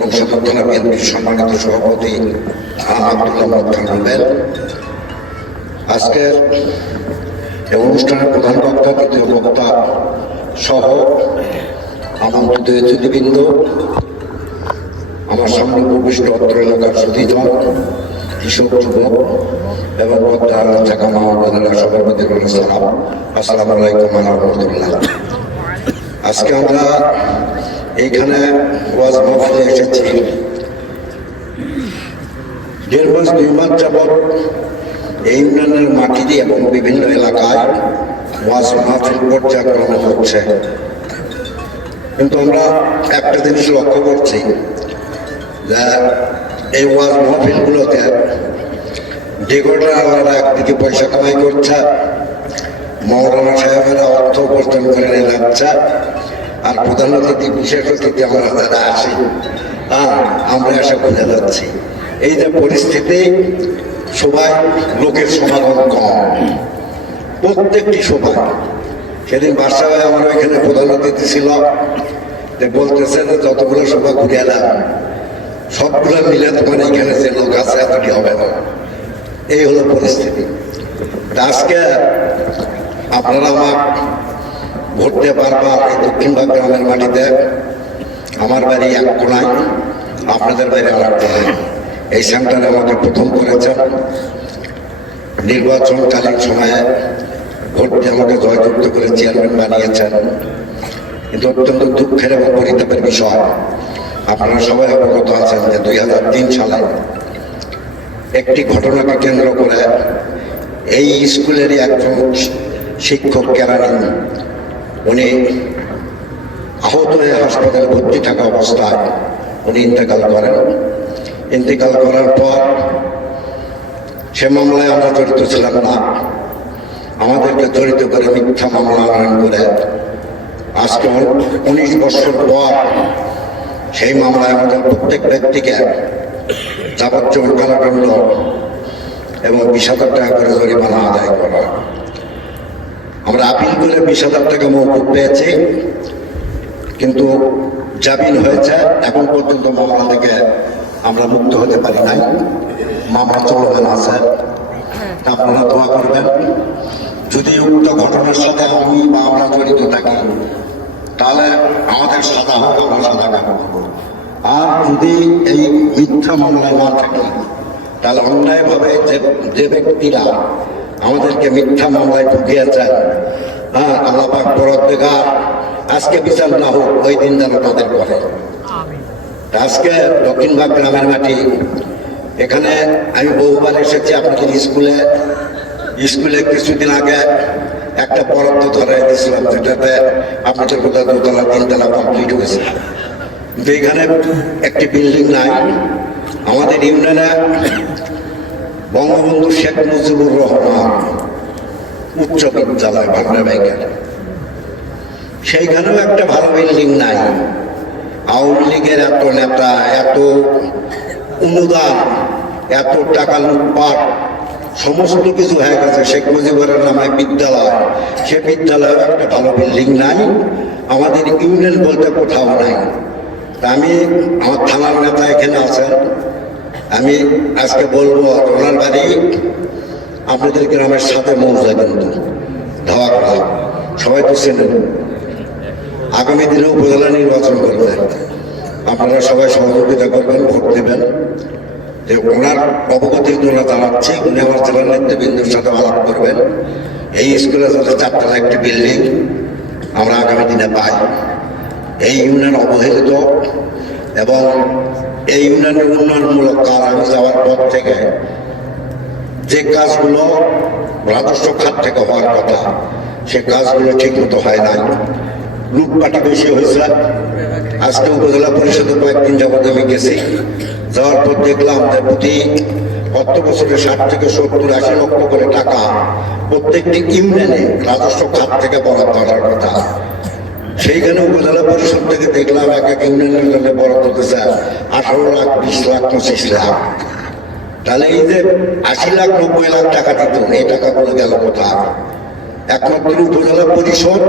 এবং সম্মানিত সভাপতি আব্দুল্লাহ আজকের এই অনুষ্ঠানের প্রধান বক্তা, তৃতীয় বক্তা সহ আমন্ত্রিত অতিথিবৃন্দ, আমার সামনে উপবিষ্ট অত্র এলাকার সুধীজন কৃষক, যুবক এবং পদ্মার থাকা সবার প্রতি সালাম আসসালামু আলাইকুম আজকে আমরা এইখানে ওয়াজ মাহফিলে এসেছি। মাস, দুই মাস যাবৎ এই ইউনিয়নের মাটি এবং বিভিন্ন এলাকায় ওয়াজ মাহফিল পর্যায়ক্রমে হচ্ছে। কিন্তু আমরা একটা জিনিস লক্ষ্য করছি যে এই ওয়াজ মাহফিলগুলোতে ডিগোটা একদিকে পয়সা কামাই করছে, মৌলানা সাহেবেরা অর্থ উপার্জন করে নিয়ে যাচ্ছে আর প্রধান অতিথি বিশেষ অতিথি আমরা যারা আসি। হ্যাঁ আমরা এসে বুঝে যাচ্ছি এই যে পরিস্থিতি, সবাই লোকের সমাগম কম। প্রত্যেকটি সবাই সেদিন বাসায় আমার এখানে প্রধান অতিথি ছিল। যে বলতেছে যে যতগুলো সভা ঘুরে এলাম সবগুলো মিলে তোমার এখানে যে লোক আছে এতটি হবে? না এই হলো পরিস্থিতি। আজকে আপনারা আমার দিয়ে পারবার এই দক্ষিণবাগ গ্রামের মাটিতে। আমার বাড়ি এক কোনায়, আপনাদের বাড়ি আর এই সেন্টারে আমাকে প্রথম করেছেন। নির্বাচনকালীন সময়ে ভোট দিয়ে আমাকে জয়যুক্ত করে চেয়ারম্যান বানিয়েছেন। কিন্তু অত্যন্ত দুঃখের এবং পরিতাপের বিষয়। আপনারা সবাই অবগত আছেন যে দুই হাজার তিন সালে একটি ঘটনাকে কেন্দ্র করে এই স্কুলেরই একজন শিক্ষক কেরানি উনি আহত হয়ে হাসপাতালে ভর্তি থাকা অবস্থায় উনি ইন্তেকাল করেন। ইন্তেকাল করার পর সে মামলায় আমরা জড়িত ছিলাম না। আমাদেরকে জড়িত করে মিথ্যা মামলা আনয়ন করে আজকে উনিশ বছর পর সেই মামলায় আমাদের প্রত্যেক ব্যক্তিকে যাবজ্জীবন কারাদণ্ড এবং বিশ হাজার টাকা করে জরিমানা আদায় করা আমরা আপিল করে বিশ হাজার টাকা মৌকুব পেয়েছি, কিন্তু জামিন হয়েছে, এখন পর্যন্ত মামলা থেকে আমরা মুক্ত হতে পারি নাই। মামলা চলমান আছে। আপনারা দোয়া করবেন, যদি উক্ত ঘটনার সাথে আমি বা আমরা জড়িত থাকি, তাহলে আমাদের সাদা হোক, আমরা সাদা কাটবো আর যদি এই মিথ্যা মামলায় না থাকি, তাহলে অন্যায়ভাবে যে যে ব্যক্তিরা আমাদেরকে মিথ্যা মামলায় ঢুকিয়েছেন হ্যাঁ আল্লাপাক পরদ্বেগার আজকে বিচার না হোক ওই দিন যেন তাদের করে আজকে দক্ষিণবাগ গ্রামের মাটি এখানে আমি বহুবার এসেছি আপনাদের স্কুলে। স্কুলে কিছুদিন আগে একটা বরাদ্দ ধরাই দিয়েছিলাম যেটাতে আপনাদের কোথাও দোতলা তিনতলা কমপ্লিট হয়েছে। কিন্তু এখানে একটি বিল্ডিং নাই। আমাদের ইউনিয়নে বঙ্গবন্ধু শেখ মুজিবুর রহমান উচ্চ বিদ্যালয়, ভাবনা ব্যাংকের। সেইখানেও একটা ভালো বিল্ডিং নাই। আওয়ামী লীগের এত নেতা, এত অনুদান, এত টাকা লুটপাট, সমস্ত কিছু হয়ে গেছে। শেখ মুজিবুরের নামে বিদ্যালয়, সে বিদ্যালয়ে একটা ভালো বিল্ডিং নাই। আমাদের ইউনিয়ন বলতে কোথাও নাই। আমি, আমার থানার নেতা এখানে আছেন। আমি আজকে বলব ওনার বাড়ি আপনাদের গ্রামের সাথে মৌজা কিন্তু ধাওয়া করা সবাই তো চেনেন। আগামী দিনে উপজেলা নির্বাচন করবে। আপনারা সবাই সহযোগিতা করবেন, ভোট দেবেন। যে ওনার অবগতির জন্য জানাচ্ছি, উনি আমার জেলার নেতৃবৃন্দের সাথে আলাপ করবেন। এই স্কুলে যাতে চারতলা একটি বিল্ডিং আমরা আগামী দিনে পাই। এই ইউনিয়ন অবহেলিত এবং এই ইউনিয়নের উন্নয়নমূলক কাজ আমি যাওয়ার পর থেকে যে কাজগুলো রাজস্ব খাত থেকে হওয়ার কথা, সে কাজগুলো ঠিক মতো হয় নাই। লুটপাটি বেশি হয়েছে। আজকে উপজেলা পরিষদে কয়েকদিন যাবত আমি গেছি। যাওয়ার পর দেখলাম যে প্রতি কত বছরে ষাট থেকে সত্তর, আশি লক্ষ করে টাকা প্রত্যেকটি ইউনিয়নে রাজস্ব খাত থেকে বরাদ্দ করার কথা। সেইখানে উপজেলা পরিষদ থেকে দেখলাম এক এক ইউনিয়নের জন্য বরাদ্দ দিতেছে আঠারো লাখ, বিশ লাখ, পঁচিশ লাখ। তাহলে এই যে আশি লাখ, নব্বই লাখ টাকা দিত, এই টাকাগুলো গেল কোথায়? একমাত্র উপজেলা পরিষদ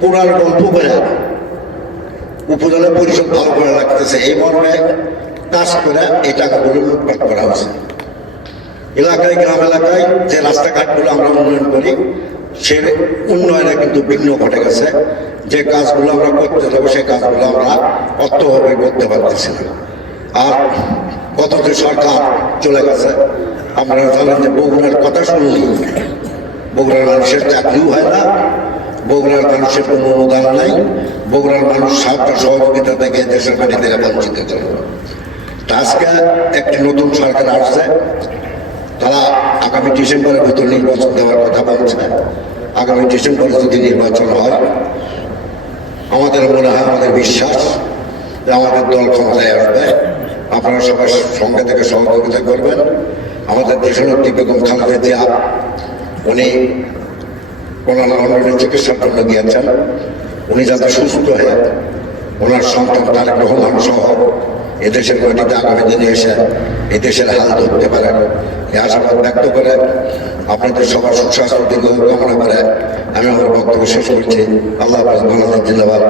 পুরার গল্প করে উপজেলা পরিষদ ভালো করে রাখতেছে, এই মর্মে কাজ করে এই টাকাগুলো লুটপাট করা হয়েছে। এলাকায়, গ্রাম এলাকায় যে রাস্তাঘাটগুলো আমরা উন্নয়ন করি, সে উন্নয়নে কিন্তু বিঘ্ন ঘটে গেছে। যে কাজগুলো আমরা করতে যাব, সেই কাজগুলো আমরা অর্থভাবে করতে পারতেছি না। আর কত যে সরকার চলে গেছে আপনারা জানেন যে বগুড়ার কথা শুনলেই বগুড়ার মানুষের চাকরিও হয় না, বগুড়ার মানুষের কোনো অনুদান নাই, বগুড়ার মানুষ সাহায্য সহযোগিতা থেকে দেশের বাড়ি থেকে বঞ্চিত করে। আজকে একটি নতুন সরকার আসছে, তারা আগামী ডিসেম্বরের ভিতর নির্বাচন দেওয়ার কথা বলছে। আগামী ডিসেম্বরে যদি নির্বাচন হয় আমাদের মনে হয়, আমাদের বিশ্বাস যে আমাদের দল ক্ষমতায় আসবে। আপনারা সবার সঙ্গে থেকে সহযোগিতা করবেন। আমাদের দেশনেত্রী বেগম খালেদা জিয়া, উনি ওনার চিকিৎসার জন্য গিয়েছেন। উনি যাতে সুস্থ হয়ে ওনার সন্তান তারেক রহমান সহ এদেশের মাটিতে আগামী দিনে এসে এদেশের হাল ধরতে পারেন এই আশাবাদ ব্যক্ত করে আপনাদের সবার সুস্বাস্থ্য দীর্ঘ কামনা করে আমি আমার বক্তব্য শেষ করছি। আল্লাহ জিন্দাবাদ